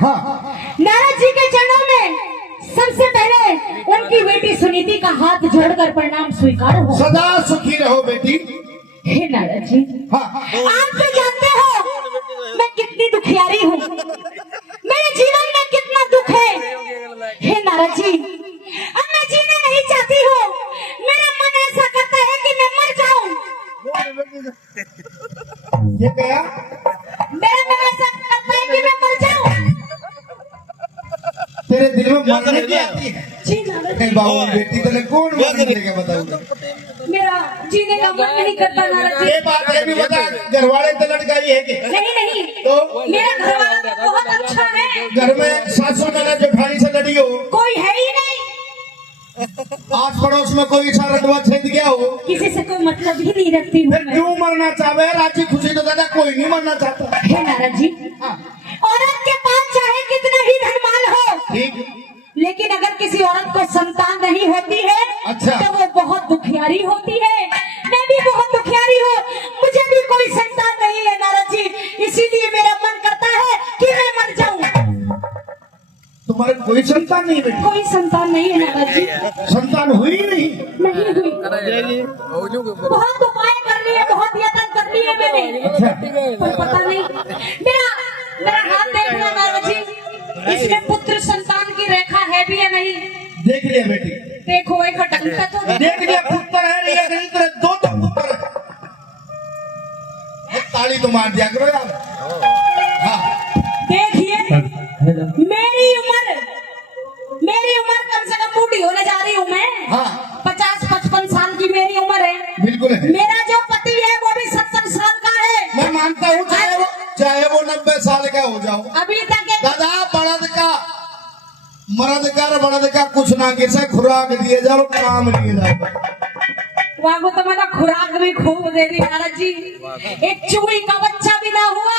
हाँ। नारद जी के चरणों में सबसे पहले उनकी बेटी सुनीति का हाथ जोड़कर प्रणाम स्वीकार हो। सदा सुखी रहो बेटी। हे नारद जी, हाँ। आप तो जानते हो मैं कितनी दुखियारी हूँ, मेरे जीवन में कितना दुख है। हे नारद जी, अब मैं जीना नहीं चाहती हूँ, मेरा मन ऐसा करता है कि मैं मर जाऊं। ये क्या? मेरा मन ऐसा करता है कि मैं मर जाऊं। तेरे दिल में मरने की आती है? जी नारद जी, बाबू बेटी तेरे कौन मरेगा बताओ? मेरा जीने का मन नहीं करता नारद जी। ये बात है भी बता, घर वाले तो लड़काई है कि नहीं नहीं, तो मेरा घर वाला तो बहुत अच्छा है। घर में सासू ननद जेठानी से लड़ी हो? कोई है ही नहीं। आस पड़ोस में कोई सा रटवा छेद गया हो? किसी से कोई मतलब ही नहीं रखती हूँ फिर मैं। क्यों मरना चाहे? राजी खुशी तो दादा कोई नहीं मरना चाहता। हे नारद जी, हाँ। औरत के पास चाहे कितना ही धनमाल हो, ठीक, लेकिन अगर किसी औरत को संतान नहीं होती है, अच्छा, तो वो बहुत दुखियारी होती है। मैं भी बहुत दुखियारी हूँ, मुझे भी कोई संतान नहीं है नारद जी, इसीलिए मेरा मन करता है कि मैं मर जाऊं। तुम्हारे कोई संतान नहीं बेटी? कोई संतान नहीं है नारद जी। संतान हुई नहीं? नहीं हुई। बहुत उपाय कर लिए, बहुत यत्न कर लिए मैंने, अच्छा। पर पता नहीं। मेरा मेरा हाथ देख लो नारद जी, इसमें पुत्र संतान की रेखा है भी या नहीं? देख लिया बेटी, देखो एक टंका तो देख लिया। पुत्र है नहीं, नहीं तेरे दो तो पुत्र है। एक ताली तो मार दिया करो यार। हाँ। देखिए, मेरी उम्र कम से कम बूढ़ी होने जा रही हूँ मैं। हाँ। 50-55 साल की मेरी उम्र है। बिल्कुल है। मेरा जो पति है वो भी 70 साल का है। मैं मानता हूँ, चाहे वो 90 साल का हो जाओ, अभी तक दादा बड़द का मर्द का कुछ ना किसे खुराक दिए जाओ, काम लिए जाओ। वागो तो मेरा खुराक भी खूब दे दी नारद जी, एक चूड़ी का बच्चा भी ना हुआ,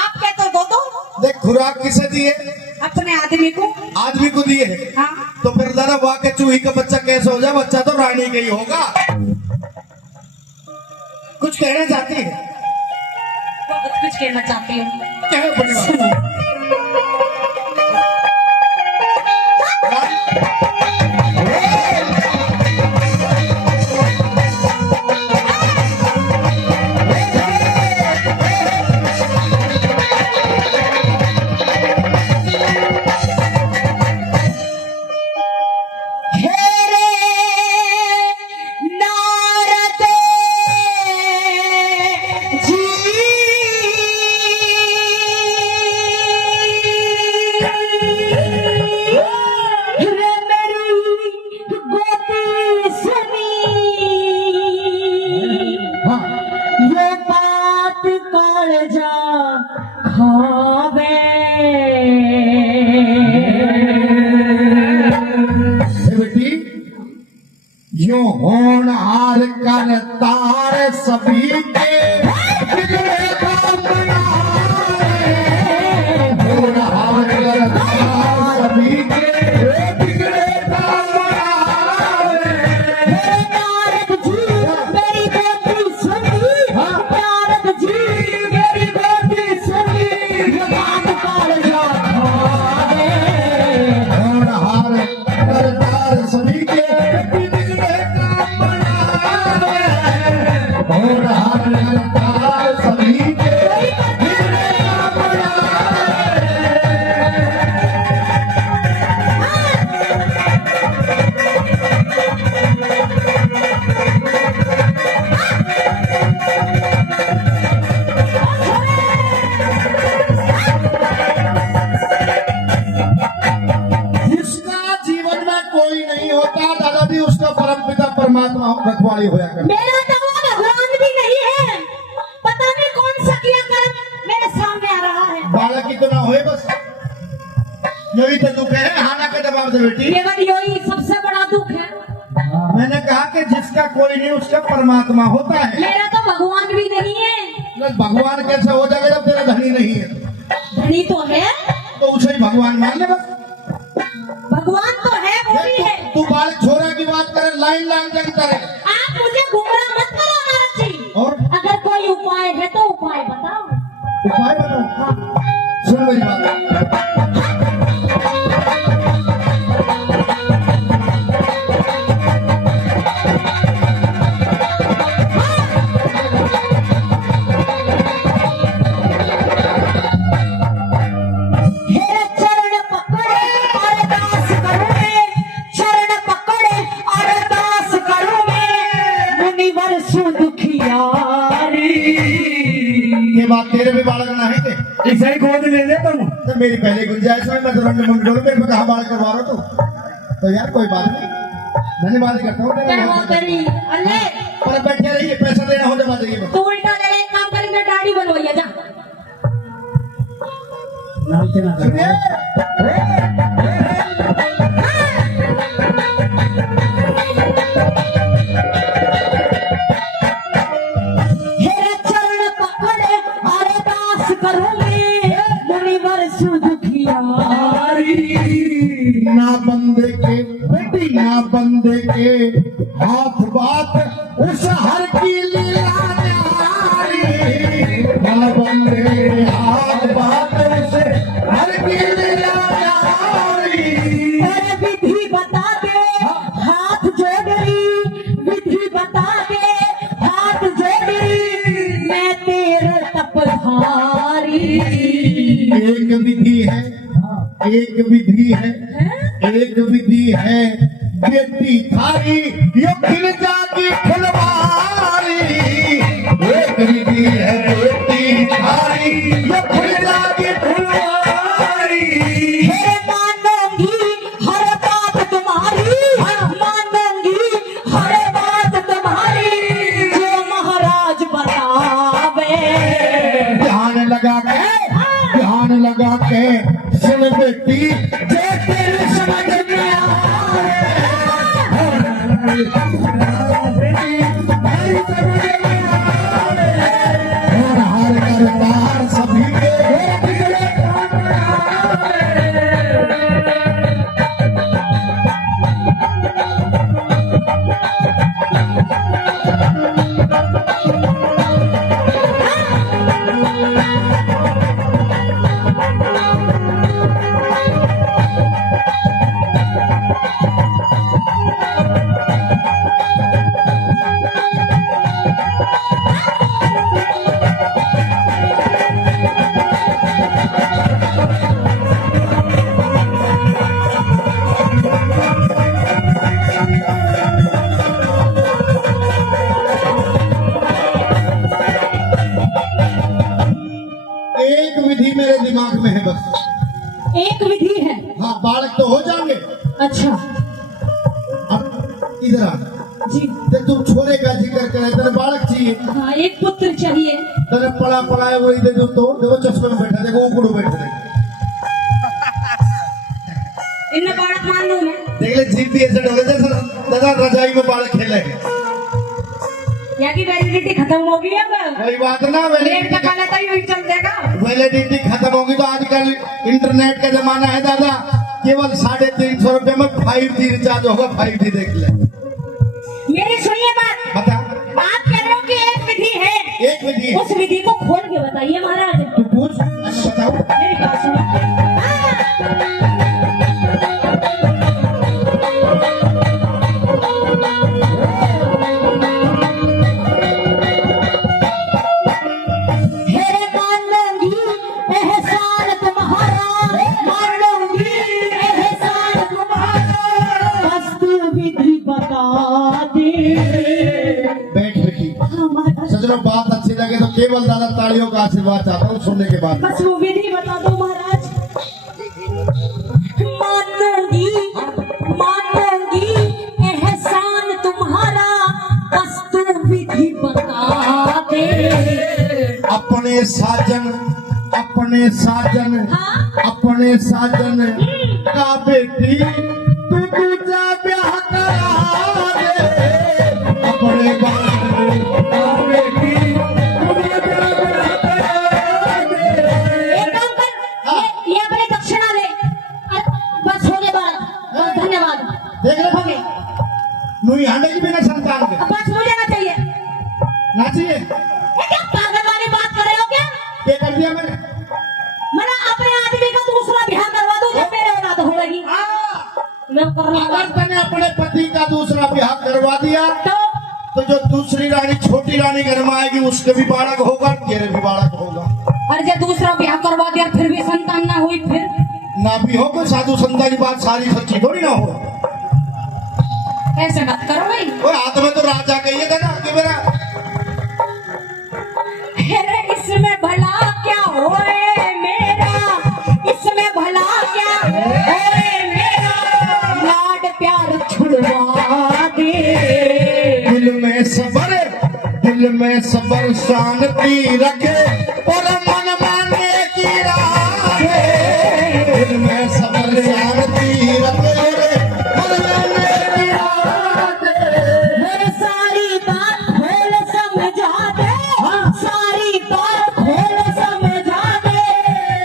आप क्या तो दो। देख खुराक किसे दिए? अपने आदमी को। आदमी को दिए। हाँ। तो फिर दादा वाह के चूही का बच्चा कैसे हो जाए? बच्चा तो रानी का ही होगा। कुछ कहना चाहती है? बहुत कुछ कहना चाहती हूँ। कहो बड़ी बात। यो होनहार कर तार सभी के बिगड़े काम बनाए। होनहार कर तार सभी के बिगड़े काम बनाए। नारद जी मेरी बेटी सुनी, नारद जी मेरी बेटी सुनी, बात कर जा खावे। होनहार कर तार सभी के सभी के जिसका जीवन में कोई नहीं होता दादाजी, उसका परमपिता परमात्मा रखवाली होया कर। मेरा तो भगवान भी नहीं है, पता नहीं कौन सा किया कर्म मेरे सामने आ रहा है। बालक की तो ना होए, बस यही तो दुख है। हाना के जवाब दे बेटी। केवल यही सबसे बड़ा दुख है। मैंने कहा कि जिसका कोई नहीं उसका परमात्मा होता है। मेरा तो भगवान भी नहीं है। भगवान कैसे हो जाएगा जब तेरा धनी नहीं है? धनी तो है, तो उसे ही भगवान मान ले बस। भगवान तो है, वो भी है। तू बालक छोरा की बात करे, लाइन जगता रहे। आप मुझे गुमराह मत करो नारद जी। और अगर कोई उपाय है तो उपाय बताओ। उपाय बताओ। सुन मेरी बात, तो मेरी पहले गुंजाइश में मैं तो रंग मंडोल में कहा बाल करवा रहा तो यार कोई बात नहीं, धन्यवाद करता हूँ क्या हुआ तेरी अल्ले पर बैठे रहिए, पैसा देना हो जमा देंगे तू उल्टा ले एक काम करेंगे दाढ़ी बनवाइए जा सुनिए हेरे चरण पकड़े अरे दास करोगे मुनिवर सुदुखियारी ना बंदे के बेटी ना बंदे के हाथ बात उस हर की लीला न्यारी, ना बंदे के हाथ बात उस हर की लीला न्यारी। अरे विधि बता दे हाथ जोड़ी विधि बता दे हाथ जोड़ी मैं तेरे तपधारी एक विधि है, एक विधि है, एक विधि है बेटी थारी ये खिल जाती फुलवारी, एक विधि है बेटी थारी ये खिल जाती फुलवारी। हे मानूंगी हर बात तुम्हारी मानूंगी हर बात तुम्हारी जो महाराज बतावे ध्यान लगा के सुन बेटी जो तेरे समझ में आए, और हर करतार सभी के एक विधि मेरे दिमाग में है बस। एक विधि है हाँ बालक तो हो जाएंगे। अच्छा अब इधर आ, जी ते तू छोरे का जिक्र करे, तेरे बालक चाहिए, हाँ एक पुत्र चाहिए तेरे पड़ा है वही दे दो तो देखो चश्मे में बैठा, देखो उकड़ू बैठा है, इन्हें बालक मान लूं मैं देख ले जीप भी ऐसे डोले जैसे दादा रजाई में बालक खेले। या की वैलिडिटी खत्म हो गई अब वही बात ना, रेट वैलिडिटी का गाना तो यूं चल देगा वैलिडिटी खत्म होगी तो आजकल इंटरनेट का जमाना है दादा, केवल 350 रुपए में 5G रिचार्ज होगा, 5G देख ले। मेरी सुनिए बात बता आप कह रहे हो कि एक विधि है एक विधि उस विधि को खोल के बताइए महाराज तू पूछ, अच्छा बताओ। मेरी बात सुनो हेरे मानूंगी एहसान तुम्हारा मानूंगी एहसान तुम्हारा बस तू विधि बता दे बैठ बेटी, हमारा सजनों बात अच्छी लगे तो केवल दादा तालियों का आशीर्वाद चाहता हूँ सुनने के बाद। बस वो विधि बता दो महाराज मानूंगी मानूंगी एहसान तुम्हारा बस तू विधि बता दे अपने साजन हाँ? अपने साजन का बेटी तू दूजा ब्याह करा दे, अपने बाल का बेटी तू दूजा ब्याह करा दे। एक काम कर ये अपने दक्षिणा ले बस हो गए बात धन्यवाद देख ले हो गए नूई हांडे की बिना संतान के अब बस मुझे ना चाहिए ना चाहिए। ये क्या पागल वाली बात कर रहे हो क्या क्या कर दिया मैंने? मैंने अपने आदमी का दूसरा ब्याह करवा दूं जब मेरे औलाद हो गई मैं कर रहा अगर तूने अपने पति का दूसरा ब्याह करवा दिया तो जो दूसरी रानी छोटी रानी घर में आएगी उसके भी बालक होगा, तेरे भी बालक होगा। और जब दूसरा ब्याह करवा दिया फिर भी संतान ना हुई फिर ना भी हो कोई साधु संता की बात सारी सच्ची थोड़ी ना हो। ऐसे मत करो भाई और हाथ में तो राजा कहिए था ना कि मेरा अरे इसमें भला क्या होए मेरा में सबर शांति रखे और मन माने की राखे। दिल में सबर शांति रखे और मन माने की राखे। मेरे सारी बात खोल समझा दे, सारी बात खोल समझा दे,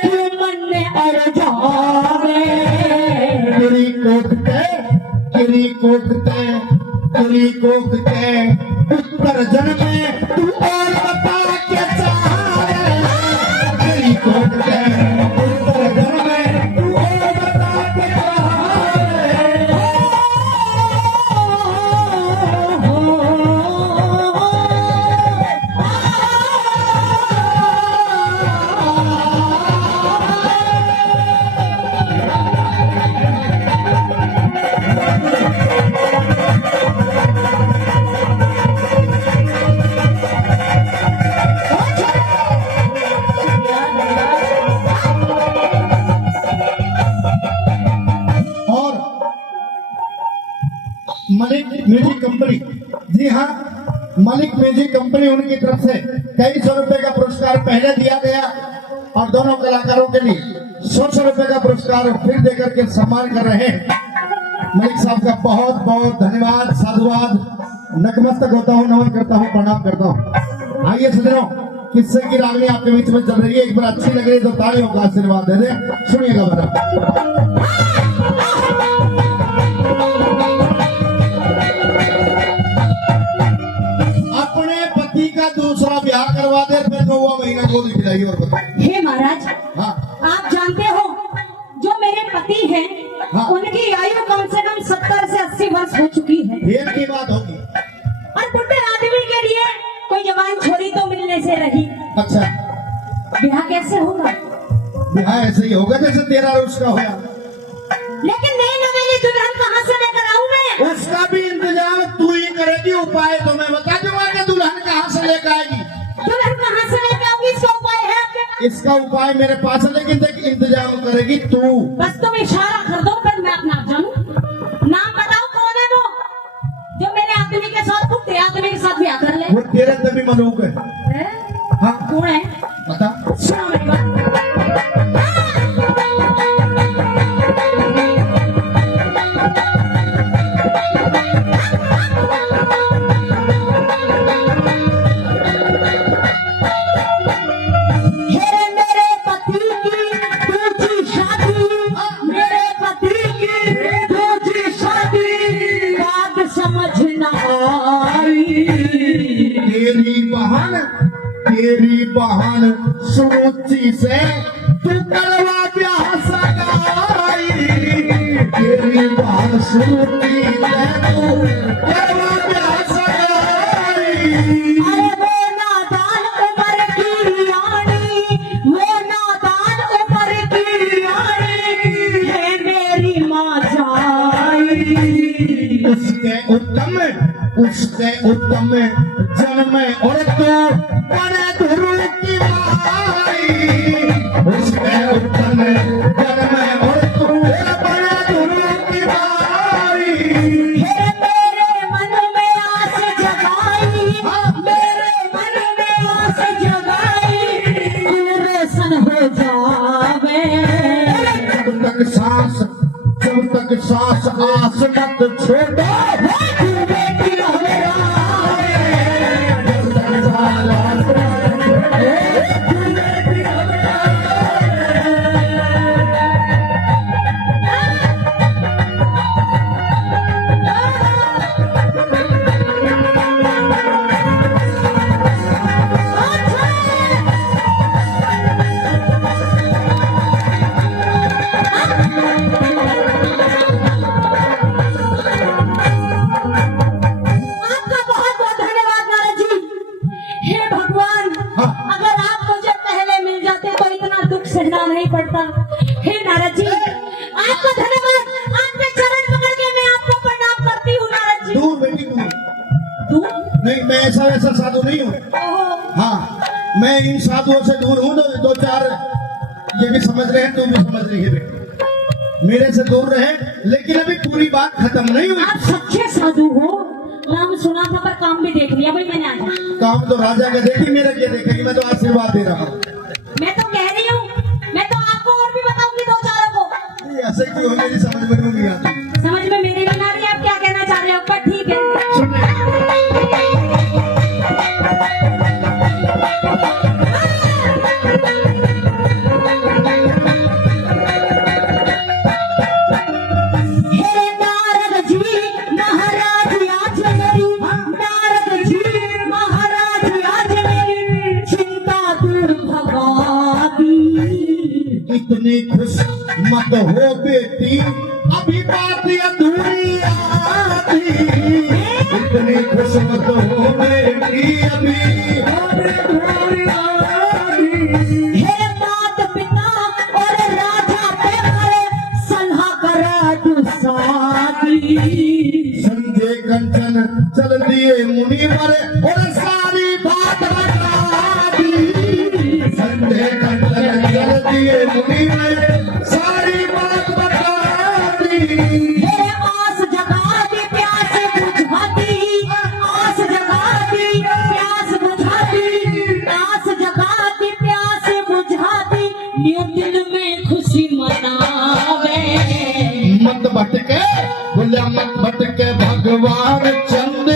तू मन में अड़ जावे। तेरी कोखते उत्तर जन्मे तू और बता के चाहे। तेरी कोखते उत्तर जन्मे तू और बता के मलिक म्यूजिक कंपनी, जी हाँ, मलिक म्यूजिक कंपनी उनकी तरफ से कई सौ रुपए का पुरस्कार पहले दिया गया और दोनों कलाकारों के लिए 100 रुपए का पुरस्कार फिर देकर के सम्मान कर रहे हैं। मलिक साहब का बहुत बहुत धन्यवाद, साधुवाद, नतमस्तक होता हूँ, नमन करता हूँ, प्रणाम करता हूँ। आइए सज्जनों, किस्से की रागनी आपके बीच में चल रही है, एक बार अच्छी लग रही है तो तालियों का आशीर्वाद दे दे। सुनिएगा बना। दूसरा ब्याह करवा दे फिर 9वां महीना गोद खिलाई और बता। हे महाराज, हाँ, आप जानते हो जो मेरे पति हैं, हाँ, उनकी आयु कम से कम 70 से 80 वर्ष हो चुकी है। फिर की बात होगी। और बुढ़े आदमी के लिए कोई जवान छोरी तो मिलने से रही। अच्छा, ब्याह कैसे होगा? ब्याह ऐसे ही होगा जैसे तेरा और उसका होया। लेकिन नई नवेली दुल्हन कहाँ से लेकर आऊं मैं? उसका भी इंतजाम तू ही करेगी। उपाय तो मैं बता दूंगा कि दुल्हन कहाँ से लेकर आएगी। दुल्हन कहाँ से लेकर आऊंगी? इसका उपाय है आपके पास? इसका उपाय मेरे पास है, लेकिन देख इंतजाम करेगी तू। बस तुम इशारा कर दो, फिर मैं अपना जानू। नाम बताओ, कौन है वो जो मेरे आदमी के साथ बुढ़े आदमी के साथ ब्याह कर ले? वो तेरे तभी मलूक है। हाँ, कौन है? बता। सुनो मेरी बात। तेरी बहन सुरुचि से तू करवा ब्याह सगाई। तेरी बहन सुरुचि से तू करवा ब्याह सगाई। अरे वो नादान उम्र की रानी, वो नादान उम्र की रानी है मेरी माँ जाई। उसके उत्तम जन्म और तो बड़े गुरु की माई। उसके उत्तम जन्म और तो बड़े गुरु की माई। मेरे मन में आस जगाई, मेरे मन में आस जगाई, दिल रोशन हो जावे। जब तक सांस आस मत छोड़ो। नहीं पड़ता। हे नारद जी, आपका धन्यवाद, आपके चरण पकड़ के मैं आपको प्रणाम करती हूँ नारद जी। दूर बेटी दूर। नहीं, मैं ऐसा वैसा साधु नहीं हूँ। हाँ, मैं इन साधुओं से दूर हूँ। दो चार ये भी समझ रहे हैं, तुम भी समझ रही है बेटी, मेरे से दूर रहे। लेकिन अभी पूरी बात खत्म नहीं हुई। आप सच्चे साधु हो, नाम सुना था पर काम भी देख लिया भाई मैंने आज। काम तो राजा का देखी, मेरा क्या देखेगी? मैं तो आशीर्वाद दे रहा हूँ। मैं तो कह रही हूँ, मैं तो आपको और भी बताऊंगी दो चारों को। ये ऐसे क्यों है, मेरी समझ में नहीं आती। समझ में मेरी नहीं आ रही, आप क्या कहना चाह रहे हो? पर ठीक है। हे नारद जी महाराज आज मेरी, नारद जी महाराज आज मेरी चिंता दूर भगा दी। इतनी खुश मत हो बेटी, अभी बात अधूरी आती। इतनी खुश मत हो बेटी, अभी अधूरी आती। हे मात पिता और राजा पे मारे सलाह करा तू शादी। संजय कंचन चल दिए मुनिवर और सारी बात बता दी। संजय कंचन चल दिए मुनिवर, सारी बात बता दी। हे आस जगा दी प्यास बुझा दी, आस जगा दी प्यास बुझा दी, आस जगा दी प्यास बुझा दी। न्यू दिल में खुशी मनावे। मत भटके, बोले मत भटके भगवान चंद